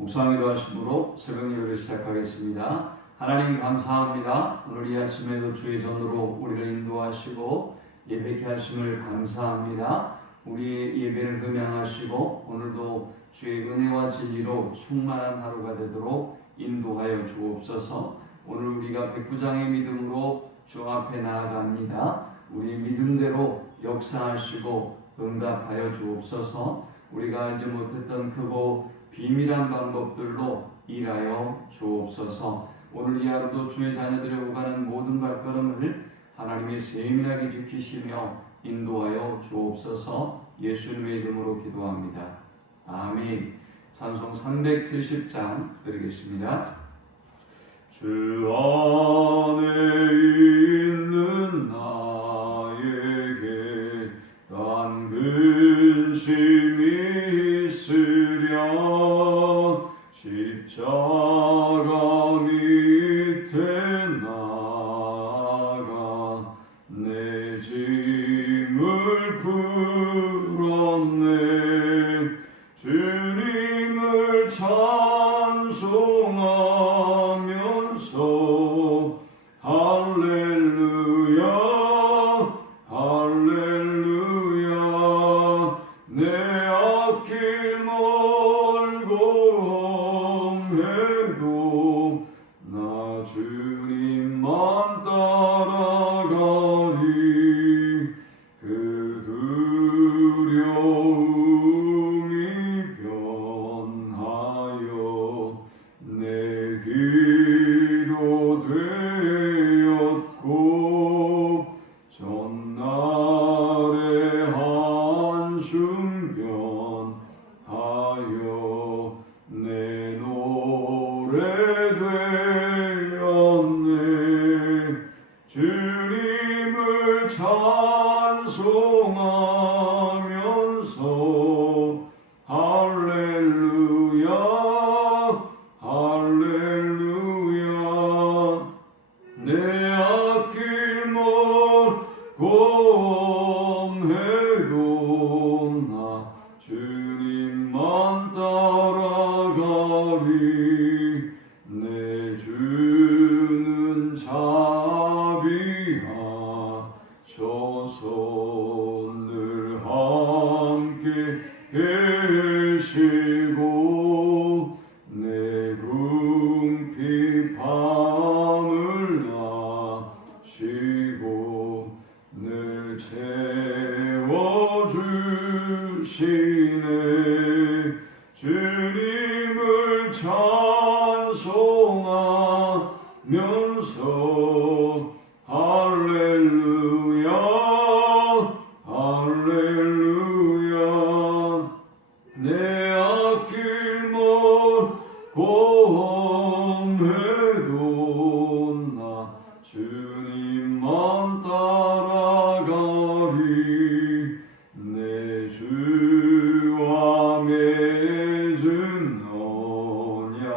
묵상기도 하심으로 새벽 예배를 시작하겠습니다. 하나님 감사합니다. 오늘 이 아침에도 주의 전으로 우리를 인도하시고 예배케 하심을 감사합니다. 우리의 예배를 흠양하시고 오늘도 주의 은혜와 진리로 충만한 하루가 되도록 인도하여 주옵소서. 오늘 우리가 백부장의 믿음으로 주 앞에 나아갑니다. 우리 믿음대로 역사하시고 응답하여 주옵소서. 우리가 알지 못했던 크고 비밀한 방법들로 일하여 주옵소서. 오늘 이 하루도 주의 자녀들이 오가는 모든 발걸음을 하나님이 세밀하게 지키시며 인도하여 주옵소서. 예수님의 이름으로 기도합니다. 아멘. 찬송 370장 드리겠습니다. 주 안에 있는 나에게 난 근심이 있으랴 십자가 밑에 나아가 내 짐을 풀었네. 주님을 찬송하면서 할렐루야 할렐루야. 내 앞길 멀고 험해도 나 주님만 따라가리. 그 두려움이 변하여 내 기도 되었고 전날의 한숨 변하여 내 노래 되었네. 주님을 찬송하면서 할렐루야 할렐루야. 내 앞길 멀고 험해도 나 주님만 따라가리. 내 주는 자비하셔서 늘 함께 계시고 내 궁핍 밤을 아시고 늘 채워주시네. 주님을 찬송하면서 할렐루야 할렐루야. 내 앞길 멀고 험해도 나 주님만 따라가리. 내 주와 맺은 언약은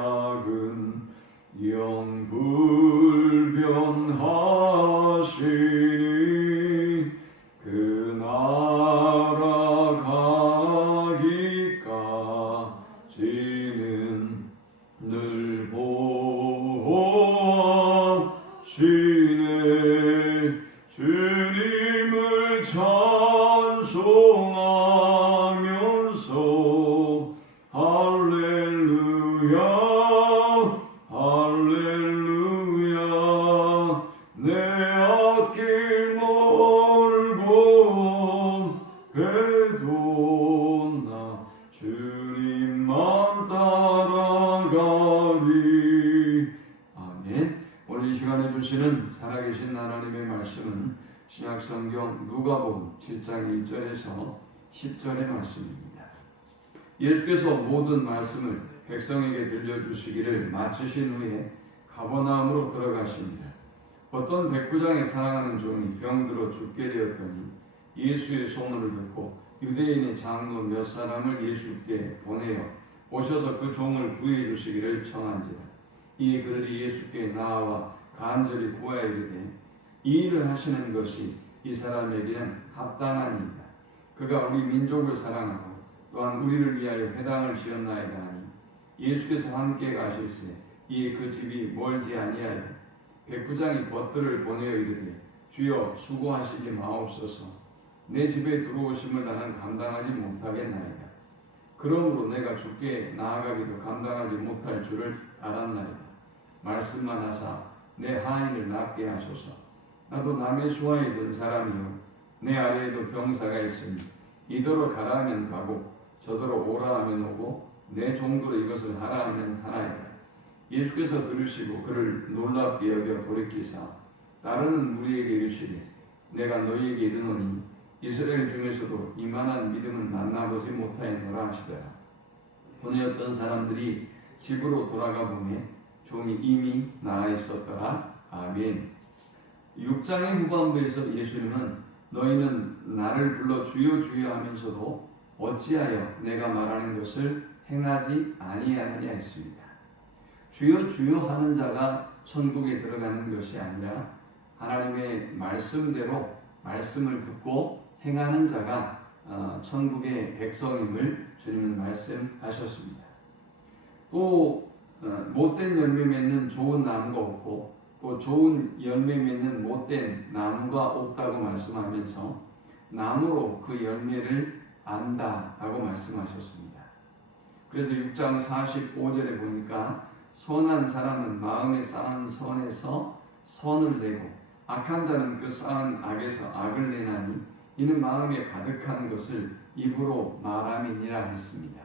영불변하시니 그 나라 가기까지는 늘 보호하시네. 주님을 찬송하면서 할렐루야 할렐루야. 내 앞길 멀고 험해도 나 주님만 따라가리. 아멘. 오늘 이 시간에 주시는 살아계신 하나님의 말씀은 신약성경 누가복음 7장 1절에서 10절의 말씀입니다. 예수께서 모든 말씀을 백성에게 들려주시기를 마치신 후에 가버나움으로 들어가십니다. 어떤 백부장의 사랑하는 종이 병들어 죽게 되었더니 예수의 소문을 듣고 유대인의 장로 몇 사람을 예수께 보내어 오셔서 그 종을 구해 주시기를 청한지라. 이에 그들이 예수께 나아와 간절히 구하여 이르되 이 일을 하시는 것이 이 사람에게는 합당하니이다. 그가 우리 민족을 사랑하고 또한 우리를 위하여 회당을 지었나이다 하니 예수께서 함께 가실세 이에 그 집이 멀지 아니하여 백부장이 벗들을 보내어 이르되 주여 수고하시지 마옵소서 내 집에 들어오심을 나는 감당하지 못하겠나이다. 그러므로 내가 주께 나아가기도 감당하지 못할 줄을 알았나이다. 말씀만 하사 내 하인을 낫게 하소서. 나도 남의 수하에 든 사람이요 내 아래에도 병사가 있으니 이더러 가라 하면 가고 저더러 오라 하면 오고 내 종도로 이것을 하라 하면 하나이다. 예수께서 들으시고 그를 놀랍게 여겨 돌이키사 따르는 무리에게 이르시되 내가 너희에게 이르노니 이스라엘 중에서도 이만한 믿음은 만나보지 못하였노라 하시더라. 보내었던 사람들이 집으로 돌아가 보니 종이 이미 나아 있었더라. 아멘. 6장의 후반부에서 예수님은 너희는 나를 불러 주여 주여 하면서도 어찌하여 내가 말하는 것을 행하지 아니하느냐 했습니다. 주여 주여 하는 자가 천국에 들어가는 것이 아니라 하나님의 말씀대로 말씀을 듣고 행하는 자가 천국의 백성임을 주님은 말씀하셨습니다. 또 못된 열매 맺는 좋은 나무가 없고 또 좋은 열매 맺는 못된 나무가 없다고 말씀하면서 나무로 그 열매를 안다라고 말씀하셨습니다. 그래서 6장 45절에 보니까 선한 사람은 마음에 쌓은 선에서 선을 내고 악한 자는 그 쌓은 악에서 악을 내나니 이는 마음에 가득한 것을 입으로 말함이니라 했습니다.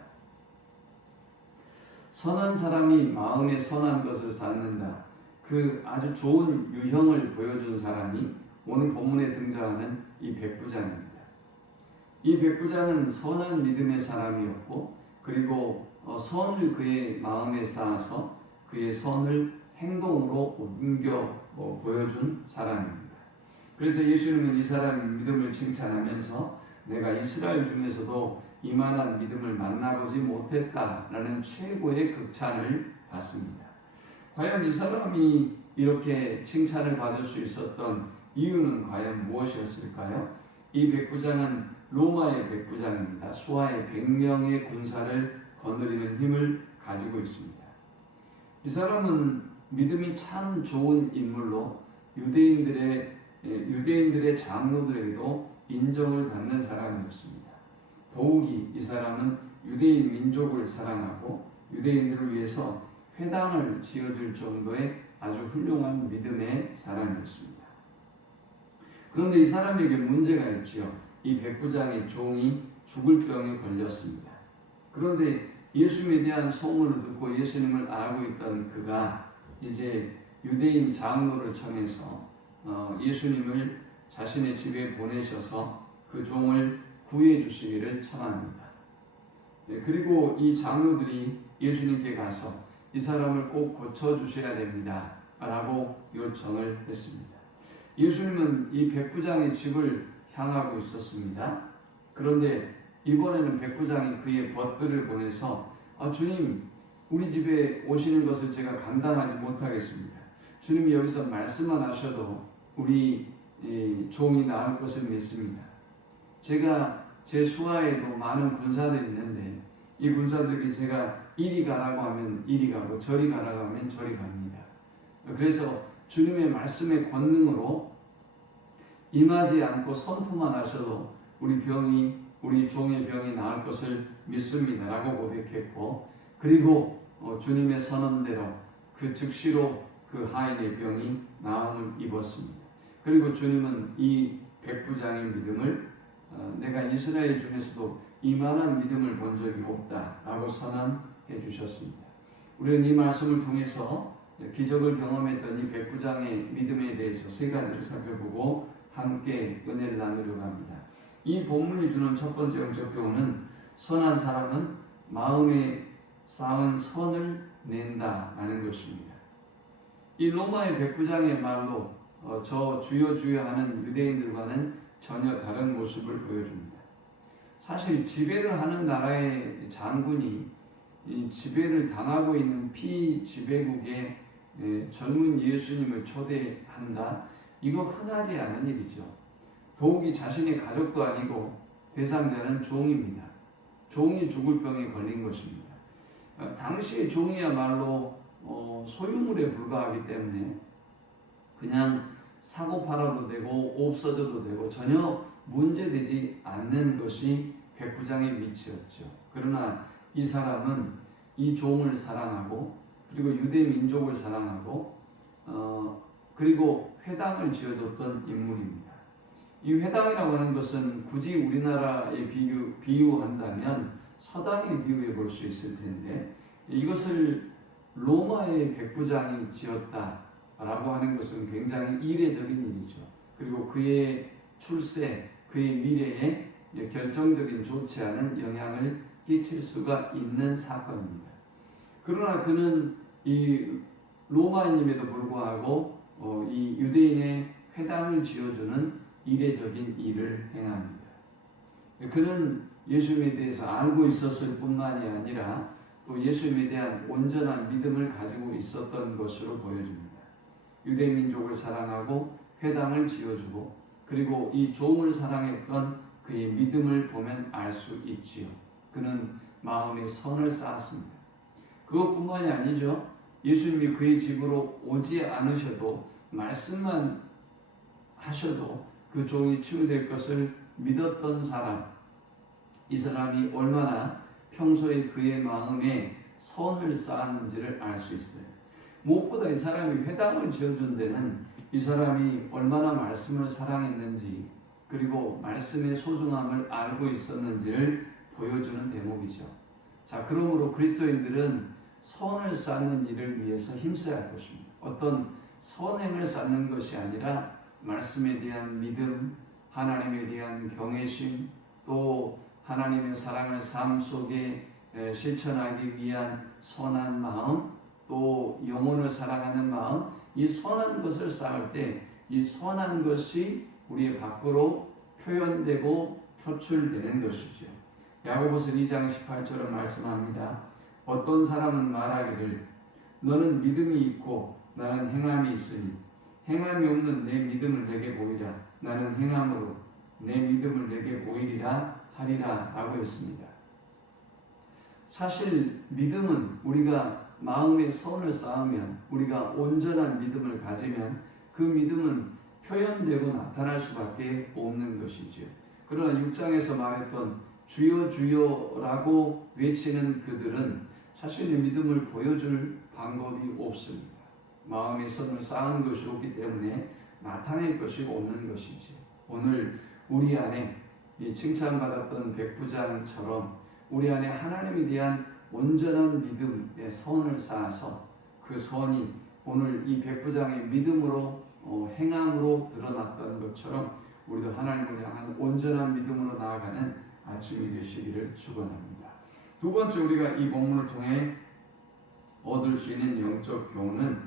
선한 사람이 마음에 선한 것을 쌓는다. 그 아주 좋은 유형을 보여준 사람이 오늘 본문에 등장하는 이 백부장입니다. 이 백부장은 선한 믿음의 사람이었고 그리고 선을 그의 마음에 쌓아서 그의 선을 행동으로 옮겨 보여준 사람입니다. 그래서 예수님은 이 사람의 믿음을 칭찬하면서 내가 이스라엘 중에서도 이만한 믿음을 만나보지 못했다라는 최고의 극찬을 받습니다. 과연 이 사람이 이렇게 칭찬을 받을 수 있었던 이유는 과연 무엇이었을까요? 이 백부장은 로마의 백부장입니다. 수하의 100명의 군사를 거느리는 힘을 가지고 있습니다. 이 사람은 믿음이 참 좋은 인물로 유대인들의 장로들에게도 인정을 받는 사람이었습니다. 더욱이 이 사람은 유대인 민족을 사랑하고 유대인들을 위해서 회당을 지어줄 정도의 아주 훌륭한 믿음의 사람이었습니다. 그런데 이 사람에게 문제가 있지요. 이 백부장의 종이 죽을 병에 걸렸습니다. 그런데 예수님에 대한 소문을 듣고 예수님을 알고 있던 그가 이제 유대인 장로를 청해서 예수님을 자신의 집에 보내셔서 그 종을 구해 주시기를 청합니다. 그리고 이 장로들이 예수님께 가서 이 사람을 꼭 고쳐주셔야 됩니다 라고 요청을 했습니다. 예수님은 이 백부장의 집을 향하고 있었습니다. 그런데 이번에는 백부장이 그의 벗들을 보내서 주님 우리 집에 오시는 것을 제가 감당하지 못하겠습니다. 주님이 여기서 말씀만 하셔도 우리 종이 나을 것을 믿습니다. 제가 제 수하에도 많은 군사들이 있는데 이 군사들이 제가 이리 가라고 하면 이리 가고 저리 가라고 하면 저리 갑니다. 그래서 주님의 말씀의 권능으로 임하지 않고 선포만 하셔도 우리 종의 병이 나을 것을 믿습니다 라고 고백했고 그리고 주님의 선언대로 그 즉시로 그 하인의 병이 나음을 입었습니다. 그리고 주님은 이 백부장의 믿음을 내가 이스라엘 중에서도 이만한 믿음을 본 적이 없다라고 선언해 주셨습니다. 우리는 이 말씀을 통해서 기적을 경험했던 이 백부장의 믿음에 대해서 세 가지를 살펴보고 함께 은혜를 나누려고 합니다. 이 본문이 주는 첫 번째 영적 교훈은 선한 사람은 마음에 쌓은 선을 낸다라는 것입니다. 이 로마의 백부장의 말로 저 주여 주여 하는 유대인들과는 전혀 다른 모습을 보여줍니다. 사실 지배를 하는 나라의 장군이 이 지배를 당하고 있는 피지배국의 젊은 예수님을 초대한다? 이거 흔하지 않은 일이죠. 더욱이 자신의 가족도 아니고 대상자는 종입니다. 종이 죽을 병에 걸린 것입니다. 당시의 종이야말로 소유물에 불과하기 때문에 그냥 사고 팔아도 되고 없어져도 되고 전혀 문제되지 않는 것이 백부장의 위치였죠. 그러나 이 사람은 이 종을 사랑하고 그리고 유대 민족을 사랑하고 그리고 회당을 지어줬던 인물입니다. 이 회당이라고 하는 것은 굳이 우리나라에 비유한다면 서당에 비유해 볼 수 있을 텐데 이것을 로마의 백부장이 지었다라고 하는 것은 굉장히 이례적인 일이죠. 그리고 그의 출세, 그의 미래에 결정적인 좋지 않은 영향을 끼칠 수가 있는 사건입니다. 그러나 그는 이 로마인임에도 불구하고 이 유대인의 회당을 지어주는 이례적인 일을 행합니다. 그는 예수님에 대해서 알고 있었을 뿐만이 아니라 또 예수님에 대한 온전한 믿음을 가지고 있었던 것으로 보여집니다. 유대 민족을 사랑하고 회당을 지어주고 그리고 이 종을 사랑했던 그의 믿음을 보면 알 수 있지요. 그는 마음에 선을 쌓았습니다. 그것뿐만이 아니죠. 예수님이 그의 집으로 오지 않으셔도 말씀만 하셔도 그 종이 치유될 것을 믿었던 사람, 이 사람이 얼마나 평소에 그의 마음에 선을 쌓았는지를 알 수 있어요. 무엇보다 이 사람이 회당을 지어준 데는 이 사람이 얼마나 말씀을 사랑했는지 그리고 말씀의 소중함을 알고 있었는지를 보여주는 대목이죠. 자, 그러므로 그리스도인들은 선을 쌓는 일을 위해서 힘써야 할 것입니다. 어떤 선행을 쌓는 것이 아니라 말씀에 대한 믿음, 하나님에 대한 경외심, 또 하나님의 사랑을 삶 속에 실천하기 위한 선한 마음, 또 영혼을 사랑하는 마음, 이 선한 것을 쌓을 때 이 선한 것이 우리의 밖으로 표현되고 표출되는 것이죠. 야고보서 2장 18절을 말씀합니다. 어떤 사람은 말하기를 너는 믿음이 있고 나는 행함이 있으니 행함이 없는 내 믿음을 내게 보이라. 나는 행함으로 내 믿음을 내게 보이리라 하리라 라고 했습니다. 사실 믿음은 우리가 마음의 선을 쌓으면 우리가 온전한 믿음을 가지면 그 믿음은 표현되고 나타날 수밖에 없는 것이죠. 그러나 6장에서 말했던 주여 주여라고 외치는 그들은 자신의 믿음을 보여줄 방법이 없습니다. 마음의 선을 쌓은 것이 없기 때문에 나타낼 것이 없는 것이지. 오늘 우리 안에 이 칭찬받았던 백부장처럼 우리 안에 하나님에 대한 온전한 믿음의 선을 쌓아서 그 선이 오늘 이 백부장의 믿음으로 행함으로 드러났던 것처럼 우리도 하나님을 향한 온전한 믿음으로 나아가는 아침이 되시기를 축원합니다. 두 번째 우리가 이 본문을 통해 얻을 수 있는 영적 교훈은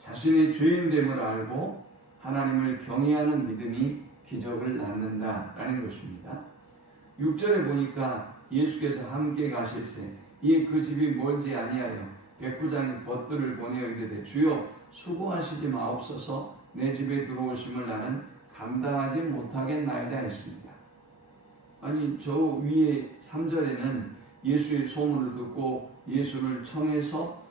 자신의 죄인됨을 알고 하나님을 경외하는 믿음이 기적을 낳는다라는 것입니다. 6절에 보니까 예수께서 함께 가실새 이에 그 집이 멀지 아니하여 백부장이 벗들을 보내어 이르되 주여 수고하시지 마옵소서 내 집에 들어오심을 나는 감당하지 못하겠나이다 했습니다. 아니 저 위에 3절에는 예수의 소문을 듣고 예수를 청해서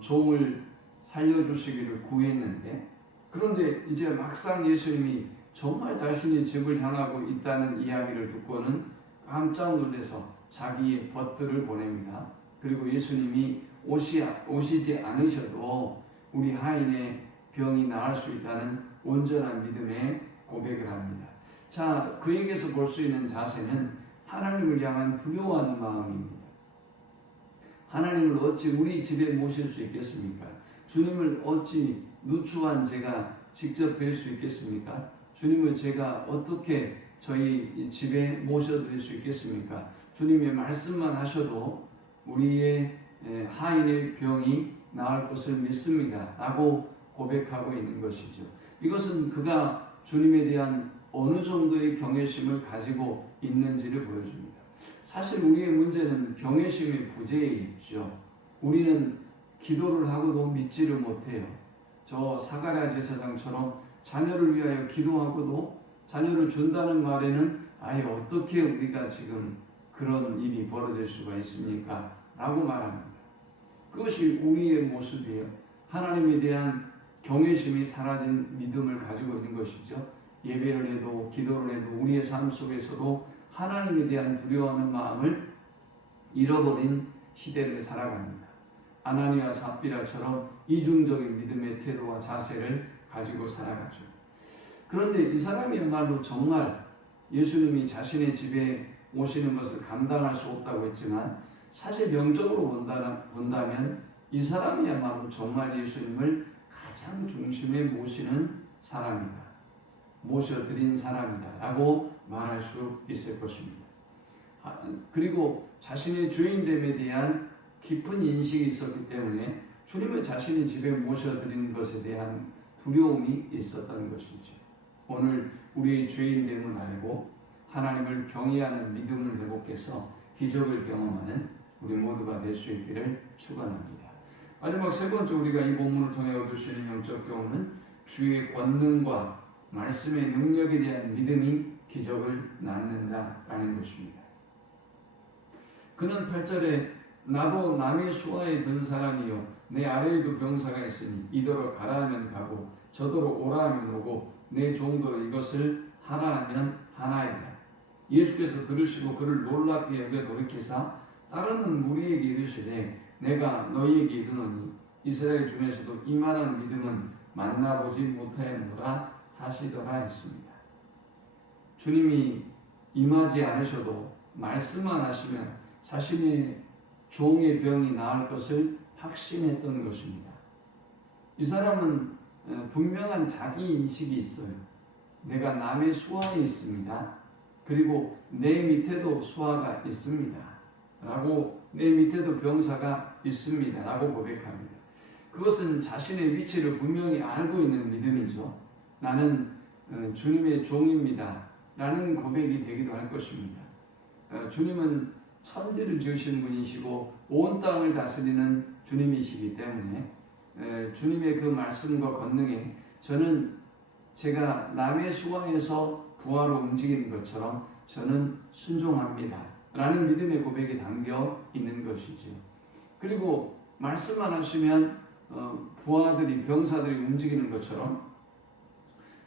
종을 살려주시기를 구했는데 그런데 이제 막상 예수님이 정말 자신의 집을 향하고 있다는 이야기를 듣고는 깜짝 놀라서 자기의 벗들을 보냅니다. 그리고 예수님이 오시지 않으셔도 우리 하인의 병이 나을 수 있다는 온전한 믿음의 고백을 합니다. 자, 그에게서 볼 수 있는 자세는 하나님을 향한 두려워하는 마음입니다. 하나님을 어찌 우리 집에 모실 수 있겠습니까? 주님을 어찌 누추한 제가 직접 뵐 수 있겠습니까? 주님을 제가 어떻게 저희 집에 모셔드릴 수 있겠습니까? 주님의 말씀만 하셔도 우리의 하인의 병이 나을 것을 믿습니다 라고 고백하고 있는 것이죠. 이것은 그가 주님에 대한 어느 정도의 경외심을 가지고 있는지를 보여줍니다. 사실 우리의 문제는 경외심의 부재에 있죠. 우리는 기도를 하고도 믿지를 못해요. 저 사가랴 제사장처럼 자녀를 위하여 기도하고도 자녀를 준다는 말에는 아예 어떻게 우리가 지금 그런 일이 벌어질 수가 있습니까? 라고 말합니다. 그것이 우리의 모습이에요. 하나님에 대한 경외심이 사라진 믿음을 가지고 있는 것이죠. 예배를 해도 기도를 해도 우리의 삶 속에서도 하나님에 대한 두려워하는 마음을 잃어버린 시대를 살아갑니다. 아나니아 삽비라처럼 이중적인 믿음의 태도와 자세를 가지고 살아가죠. 그런데 이 사람이야말로 정말 예수님이 자신의 집에 오시는 것을 감당할 수 없다고 했지만 사실 명적으로 본다면 이 사람이야말로 정말 예수님을 가장 중심에 모시는 사람이다. 모셔드린 사람이다 라고 말할 수 있을 것입니다. 그리고 자신의 주인됨에 대한 깊은 인식이 있었기 때문에 주님을 자신의 집에 모셔드리는 것에 대한 두려움이 있었다는 것이죠. 오늘 우리의 주인됨을 알고 하나님을 경외하는 믿음을 회복해서 기적을 경험하는 우리 모두가 될 수 있기를 축원합니다. 마지막 세 번째 우리가 이 본문을 통해 얻을 수 있는 영적 교훈은 주의 권능과 말씀의 능력에 대한 믿음이 기적을 낳는다라는 것입니다. 그는 8절에 나도 남의 수하에 든 사람이요 내 아래에도 병사가 있으니 이더러 가라 하면 가고 저더러 오라 하면 오고 내 종도 이것을 하라 하면 하나이다. 예수께서 들으시고 그를 놀랍게 여겨 돌이키사 따르는 무리에게 이르시되 내가 너희에게 이르노니 이스라엘 중에서도 이만한 믿음은 만나보지 못하였노라 하시더라 했습니다. 주님이 임하지 않으셔도 말씀만 하시면 자신의 종의 병이 나을 것을 확신했던 것입니다. 이 사람은 분명한 자기 인식이 있어요. 내가 남의 수하에 있습니다. 그리고 내 밑에도 수하가 있습니다. 라고 내 밑에도 병사가 있습니다. 라고 고백합니다. 그것은 자신의 위치를 분명히 알고 있는 믿음이죠. 나는 주님의 종입니다. 라는 고백이 되기도 할 것입니다. 주님은 천지를 지으신 분이시고 온 땅을 다스리는 주님이시기 때문에 주님의 그 말씀과 권능에 저는 제가 남의 수하에서 부하로 움직이는 것처럼 저는 순종합니다. 라는 믿음의 고백이 담겨 있는 것이죠. 그리고 말씀만 하시면 부하들이 병사들이 움직이는 것처럼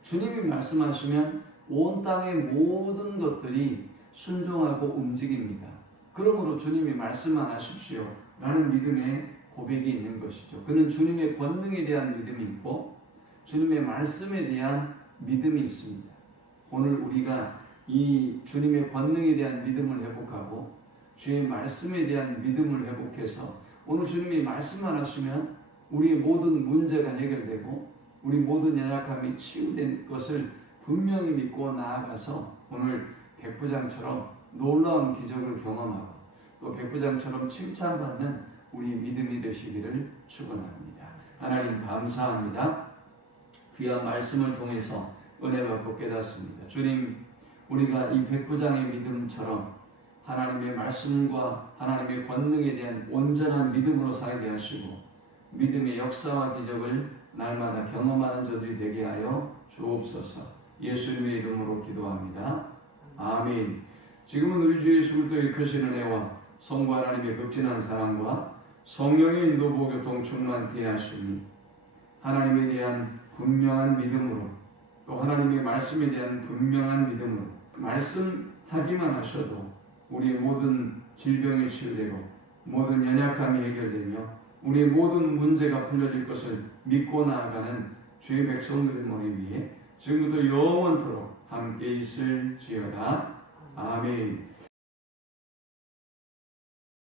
주님이 말씀하시면 온 땅의 모든 것들이 순종하고 움직입니다. 그러므로 주님이 말씀만 하십시오 라는 믿음의 고백이 있는 것이죠. 그는 주님의 권능에 대한 믿음이 있고 주님의 말씀에 대한 믿음이 있습니다. 오늘 우리가 이 주님의 권능에 대한 믿음을 회복하고 주의 말씀에 대한 믿음을 회복해서 오늘 주님이 말씀만 하시면 우리의 모든 문제가 해결되고 우리 모든 연약함이 치유된 것을 분명히 믿고 나아가서 오늘 백부장처럼 놀라운 기적을 경험하고 또 백부장처럼 칭찬받는 우리 믿음이 되시기를 축원합니다. 하나님 감사합니다. 귀한 말씀을 통해서 은혜 받고 깨닫습니다. 주님, 우리가 이 백부장의 믿음처럼 하나님의 말씀과 하나님의 권능에 대한 온전한 믿음으로 살게 하시고 믿음의 역사와 기적을 날마다 경험하는 저들이 되게 하여 주옵소서. 예수님의 이름으로 기도합니다. 아멘. 지금은 우리 주 예수 그리스도의 크신 은혜와 성부 하나님의 극진한 사랑과 성령의 인도 보교통 충만케 하시니 하나님에 대한 분명한 믿음으로 또 하나님의 말씀에 대한 분명한 믿음으로 말씀하기만 하셔도 우리의 모든 질병이 치유되고 모든 연약함이 해결되며 우리의 모든 문제가 풀려질 것을 믿고 나아가는 주의 백성들의 머리 위에 지금부터 영원토록 함께 있을지어다. 아멘.